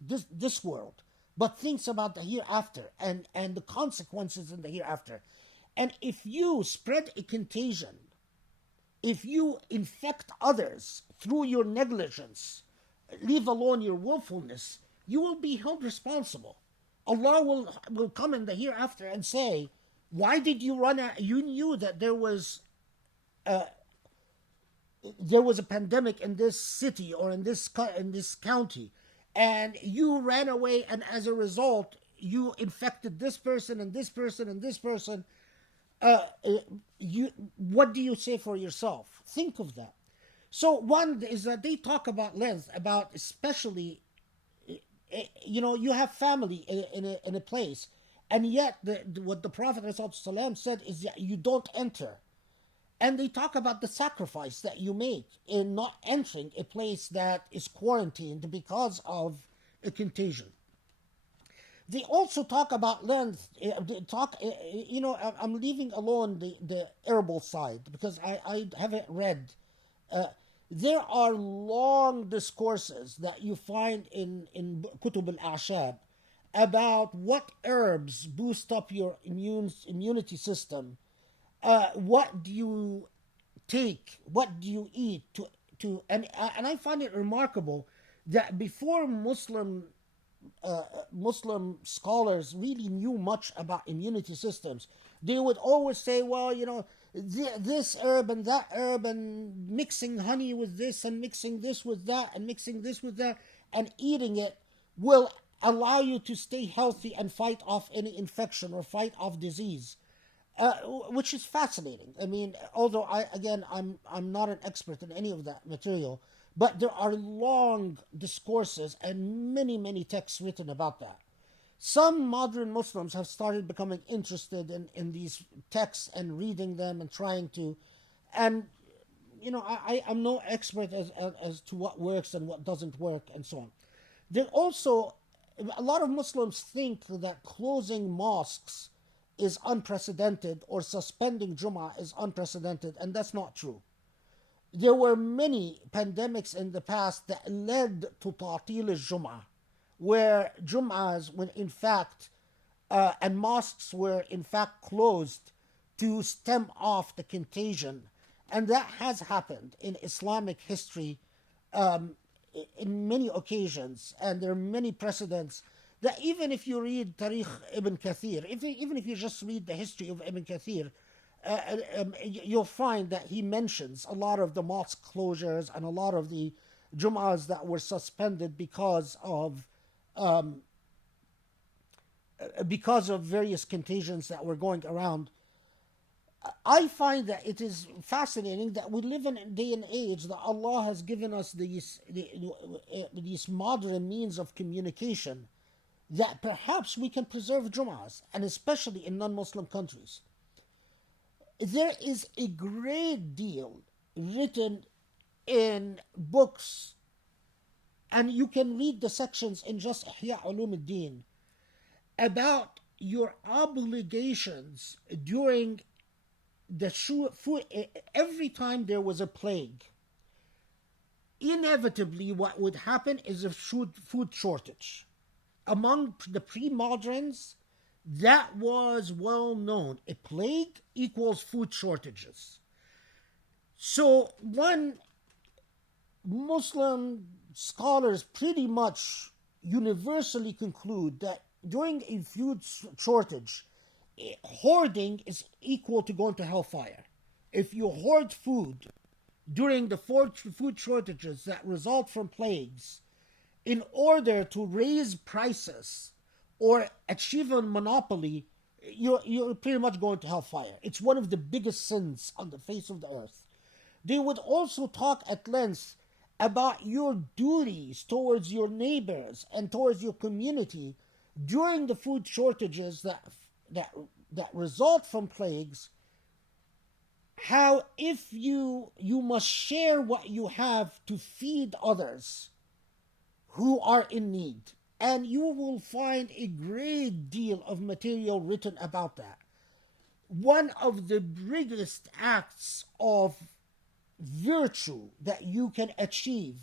this world, but thinks about the hereafter and the consequences in the hereafter. And if you spread a contagion, if you infect others through your negligence, leave alone your willfulness, you will be held responsible. Allah will come in the hereafter and say, Why did you run out? You knew that there was a pandemic in this city or in this county, and you ran away, and as a result you infected this person and this person and this person. You What do you say for yourself? Think of that. So one is that they talk about length, about especially, you have family in a place, and yet what the Prophet ﷺ said is that you don't enter. And they talk about the sacrifice that you make in not entering a place that is quarantined because of a contagion. They also talk about length. I'm leaving alone the herbal side because I haven't read. There are long discourses that you find in Kutub al-A'shab about what herbs boost up your immunity system. What do you take? What do you eat? And I find it remarkable that before Muslim scholars really knew much about immunity systems, they would always say, well, this herb and that herb, and mixing honey with this and mixing this with that and mixing this with that and eating it will allow you to stay healthy and fight off any infection or fight off disease. Which is fascinating. I mean, although I'm not an expert in any of that material, but there are long discourses and many texts written about that. Some modern Muslims have started becoming interested in these texts and reading them and trying to, and I'm no expert as to what works and what doesn't work and so on. There also, a lot of Muslims think that closing mosques is unprecedented or suspending Jum'ah is unprecedented, and that's not true. There were many pandemics in the past that led to ta'til al-Jum'ah, where Jum'ahs, when in fact, and mosques were in fact closed to stem off the contagion. And that has happened in Islamic history in many occasions, and there are many precedents that even if you read Tarikh Ibn Kathir, even if you just read the history of Ibn Kathir, you'll find that he mentions a lot of the mosque closures and a lot of the Jum'ahs that were suspended because of various contagions that were going around. I find that it is fascinating that we live in a day and age that Allah has given us these modern means of communication, that perhaps we can preserve Jum'ahs, and especially in non-Muslim countries. There is a great deal written in books, and you can read the sections in just Ihya Ulum al-Din, about your obligations during the food. Every time there was a plague, inevitably what would happen is a food shortage. Among the pre-moderns, that was well known. A plague equals food shortages. So Muslim scholars pretty much universally conclude that during a food shortage, hoarding is equal to going to hellfire. If you hoard food during the food shortages that result from plagues, in order to raise prices or achieve a monopoly, you're pretty much going to hellfire. It's one of the biggest sins on the face of the earth. They would also talk at length about your duties towards your neighbors and towards your community during the food shortages that result from plagues. How if you must share what you have to feed others who are in need. And you will find a great deal of material written about that. One of the biggest acts of virtue that you can achieve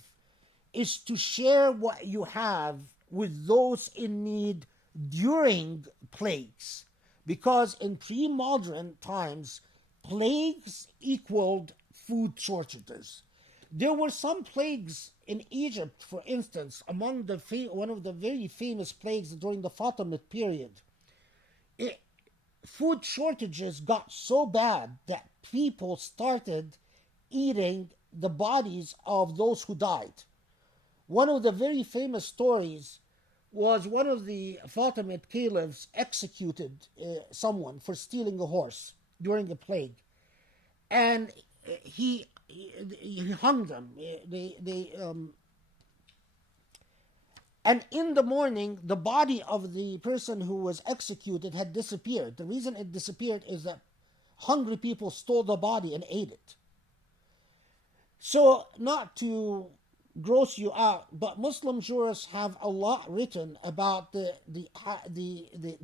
is to share what you have with those in need during plagues. Because in pre-modern times, plagues equaled food shortages. There were some plagues in Egypt, for instance, among one of the very famous plagues during the Fatimid period. food shortages got so bad that people started eating the bodies of those who died. One of the very famous stories was one of the Fatimid caliphs executed someone for stealing a horse during a plague, and he hung them. And in the morning, the body of the person who was executed had disappeared. The reason it disappeared is that hungry people stole the body and ate it. So, not to gross you out, but Muslim jurists have a lot written about the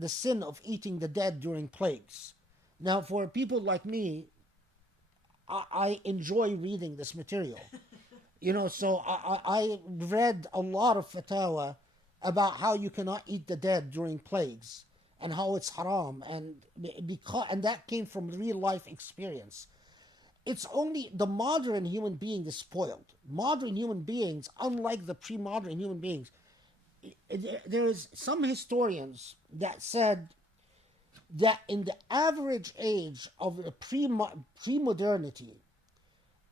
sin of eating the dead during plagues. Now, for people like me, I enjoy reading this material. So I read a lot of fatwa about how you cannot eat the dead during plagues and how it's haram, and that came from real life experience. It's only the modern human being is spoiled. Modern human beings, unlike the pre-modern human beings, there is some historians that said that in the average age of the pre-modernity,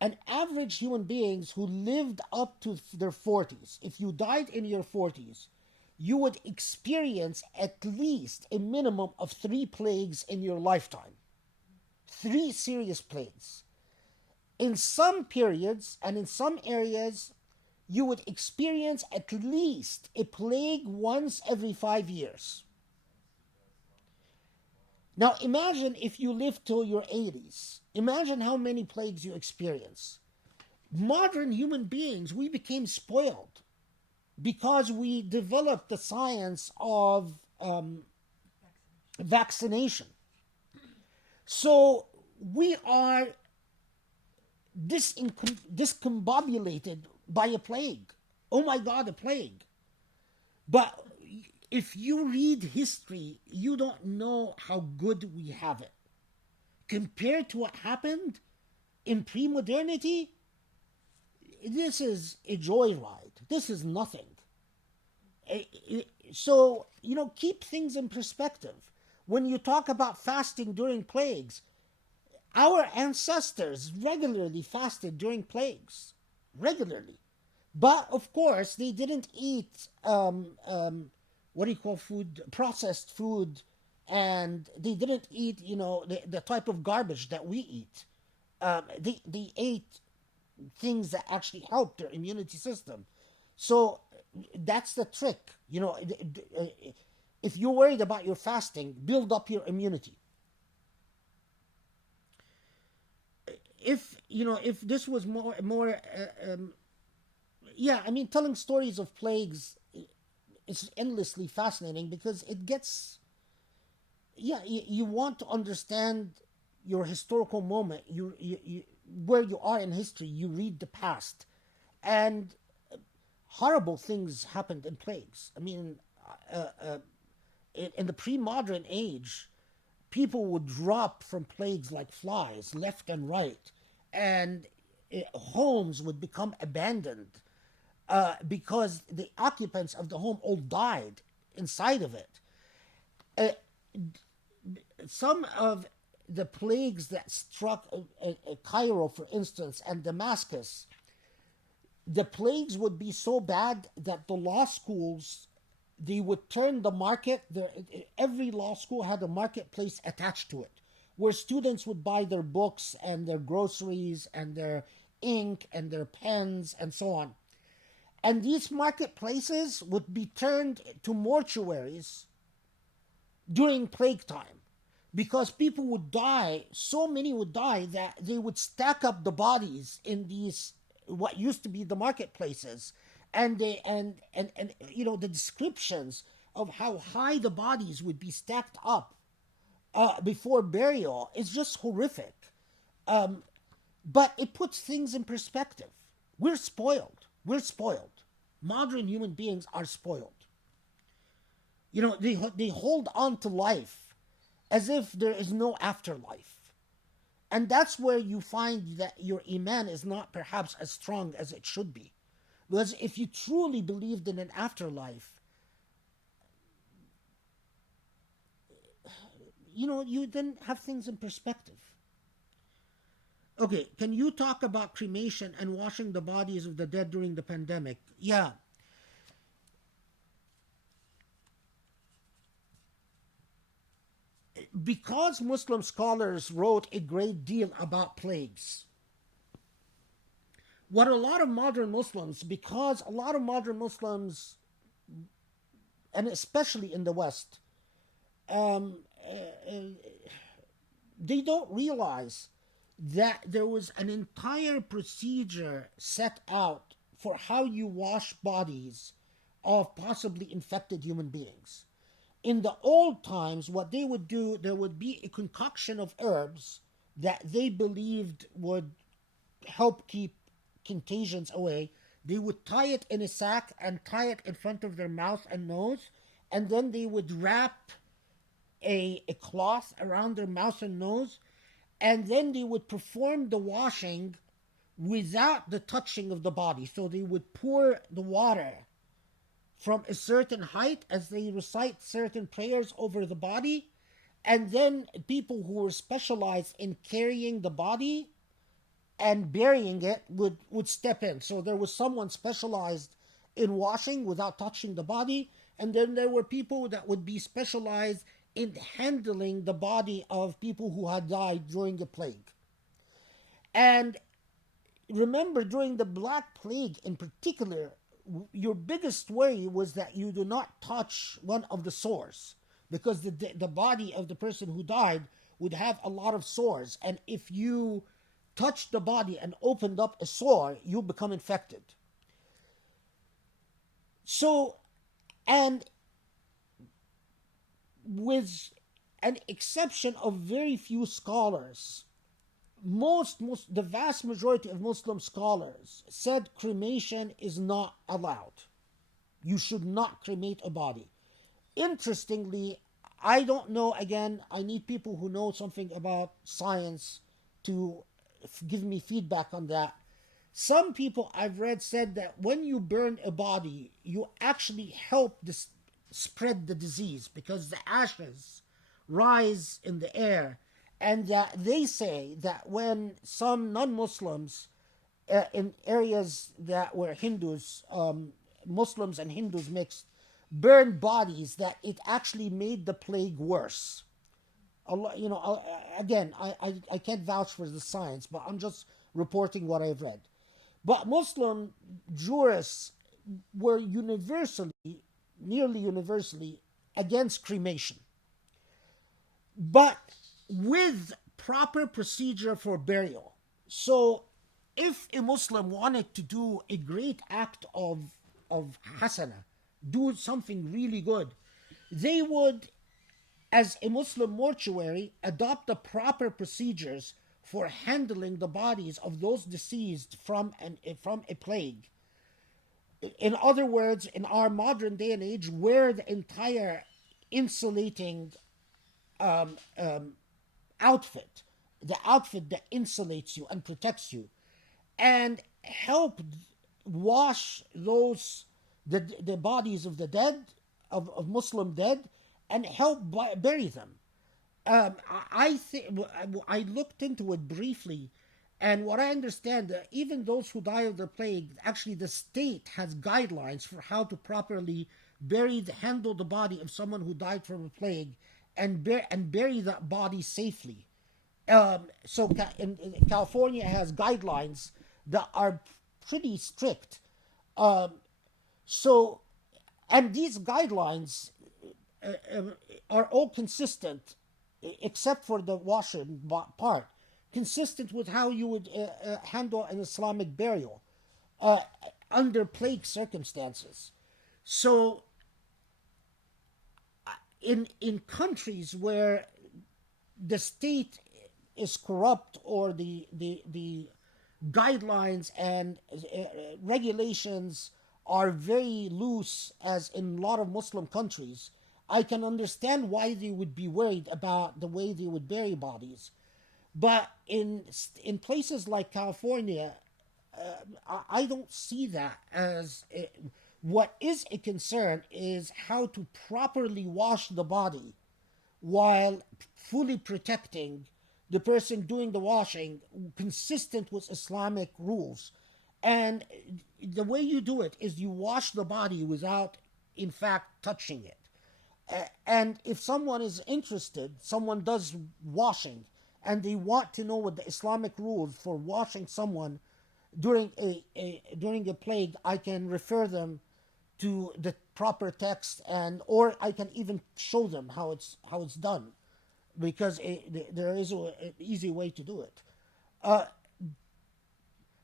an average human beings who lived up to their 40s, if you died in your 40s, you would experience at least a minimum of 3 plagues in your lifetime. 3 serious plagues. In some periods and in some areas, you would experience at least a plague once every 5 years. Now imagine if you live till your 80s. Imagine how many plagues you experience. Modern human beings, we became spoiled because we developed the science of vaccination. So we are discombobulated by a plague. Oh my God, a plague. But if you read history, you don't know how good we have it. Compared to what happened in pre-modernity, this is a joyride. This is nothing. So, keep things in perspective. When you talk about fasting during plagues, our ancestors regularly fasted during plagues. Regularly. But, of course, they didn't eat food, processed food, and they didn't eat, the type of garbage that we eat. They ate things that actually help their immunity system. So that's the trick. If you're worried about your fasting, build up your immunity. If this was more, telling stories of plagues is endlessly fascinating because it gets, you want to understand your historical moment. You where you are in history, you read the past, and horrible things happened in plagues. In the pre-modern age, people would drop from plagues like flies left and right, and homes would become abandoned because the occupants of the home all died inside of it. Some of the plagues that struck Cairo, for instance, and Damascus, the plagues would be so bad that the law schools, they would turn the market. Every law school had a marketplace attached to it, where students would buy their books and their groceries and their ink and their pens and so on. And these marketplaces would be turned to mortuaries during plague time, because people would die, so many would die that they would stack up the bodies in these, what used to be the marketplaces, and the descriptions of how high the bodies would be stacked up before burial is just horrific. But it puts things in perspective. We're spoiled. Modern human beings are spoiled. They hold on to life as if there is no afterlife. And that's where you find that your iman is not perhaps as strong as it should be. Because if you truly believed in an afterlife, you then have things in perspective. Okay, can you talk about cremation and washing the bodies of the dead during the pandemic? Yeah. Because Muslim scholars wrote a great deal about plagues, what a lot of modern Muslims, because a lot of modern Muslims, and especially in the West, um, they don't realize that there was an entire procedure set out for how you wash bodies of possibly infected human beings. In the old times, what they would do, there would be a concoction of herbs that they believed would help keep contagions away. They would tie it in a sack and tie it in front of their mouth and nose, and then they would wrap a cloth around their mouth and nose, and then they would perform the washing without the touching of the body. So they would pour the water from a certain height as they recite certain prayers over the body, and then people who were specialized in carrying the body and burying it would step in. So there was someone specialized in washing without touching the body, and then there were people that would be specialized in handling the body of people who had died during the plague. And remember, during the Black Plague in particular, your biggest worry was that you do not touch one of the sores, because the body of the person who died would have a lot of sores, and if you touched the body and opened up a sore, you become infected. So, and with an exception of very few scholars, the vast majority of Muslim scholars said cremation is not allowed. You should not cremate a body. Interestingly, I don't know, again, I need people who know something about science to give me feedback on that. Some people I've read said that when you burn a body, you actually help spread the disease, because the ashes rise in the air, and that they say that when some non-Muslims in areas that were Hindus, Muslims and Hindus mixed, burned bodies, that it actually made the plague worse. Again, I can't vouch for the science, but I'm just reporting what I've read. But Muslim jurists were nearly universally, against cremation, but with proper procedure for burial. So if a Muslim wanted to do a great act of hasana, do something really good, they would, as a Muslim mortuary, adopt the proper procedures for handling the bodies of those deceased from a plague. In other words, in our modern day and age, wear the entire insulating outfit, the outfit that insulates you and protects you, and help wash the bodies of the dead, of Muslim dead, and help bury them. I looked into it briefly, and what I understand, even those who die of the plague, actually the state has guidelines for how to properly handle the body of someone who died from a plague, and bury that body safely. So in California has guidelines that are pretty strict. So, and these guidelines are all consistent, except for the washing part, consistent with how you would handle an Islamic burial under plague circumstances. So, in countries where the state is corrupt, or the guidelines and regulations are very loose, as in a lot of Muslim countries, I can understand why they would be worried about the way they would bury bodies. But in places like California, I don't see that as what is a concern is how to properly wash the body while fully protecting the person doing the washing, consistent with Islamic rules. And the way you do it is you wash the body without, in fact, touching it. And if someone is interested, someone does washing, and they want to know what the Islamic rules for washing someone during a plague, I can refer them to the proper text, and or I can even show them how it's done, because there is an easy way to do it.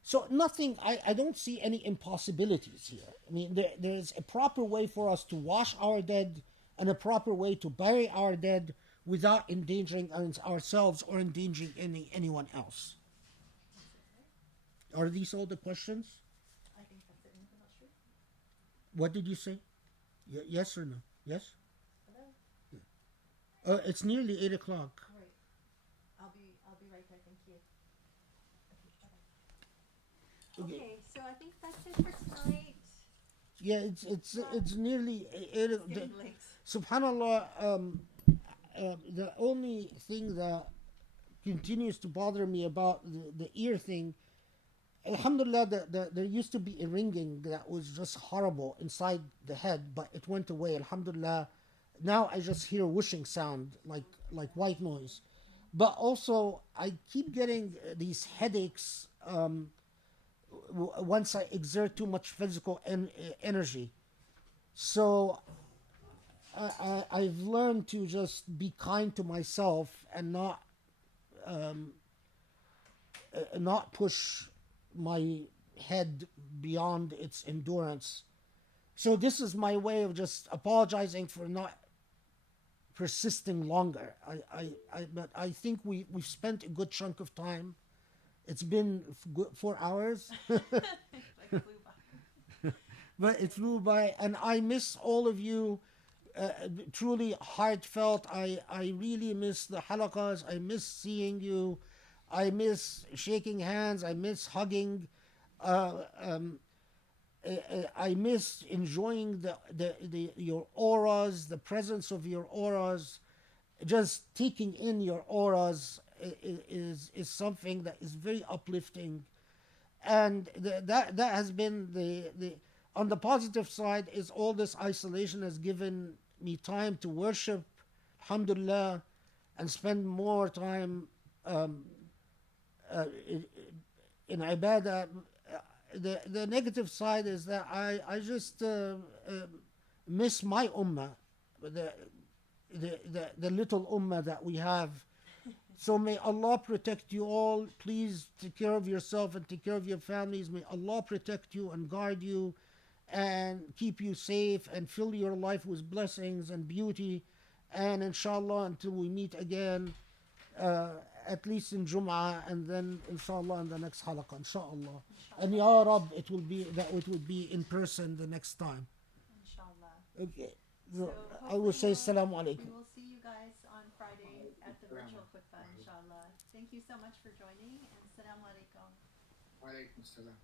So nothing, I don't see any impossibilities here. I mean, there's a proper way for us to wash our dead and a proper way to bury our dead without endangering ourselves or endangering anyone else. Are these all the questions? I think that's it. Anything else, Shri? What did you say? Yes or no? Yes? Hello? It's nearly 8 o'clock. Right. I'll be right there. Thank you. Okay, so I think that's it for tonight. Yeah, it's nearly 8 It's getting late. Subhanallah, the only thing that continues to bother me about the ear thing, alhamdulillah, there used to be a ringing that was just horrible inside the head, but it went away, alhamdulillah. Now I just hear whooshing sound, like white noise. But also, I keep getting these headaches once I exert too much physical energy. So I've learned to just be kind to myself and not push my head beyond its endurance. So this is my way of just apologizing for not persisting longer. But I think we've spent a good chunk of time. It's been 4 hours. Like it flew by. But it flew by, and I miss all of you. Truly heartfelt. I really miss the halaqas. I miss seeing you. I miss shaking hands. I miss hugging. I miss enjoying your auras, the presence of your auras. Just taking in your auras is something that is very uplifting, and that has been the on the positive side is all this isolation has given me time to worship, alhamdulillah, and spend more time in ibadah. The negative side is that I just miss my ummah, the little ummah that we have. So may Allah protect you all. Please take care of yourself and take care of your families. May Allah protect you and guard you and keep you safe and fill your life with blessings and beauty. And inshallah, until we meet again, at least in Jum'ah, and then inshallah in the next halaqa, inshallah. And ya Rab, it will be in person the next time. Inshallah. Okay. So I will say assalamu alaikum. We will see you guys on Friday at the virtual khutbah, inshallah. Thank you so much for joining, and assalamu alaikum. Wa alaikum salam.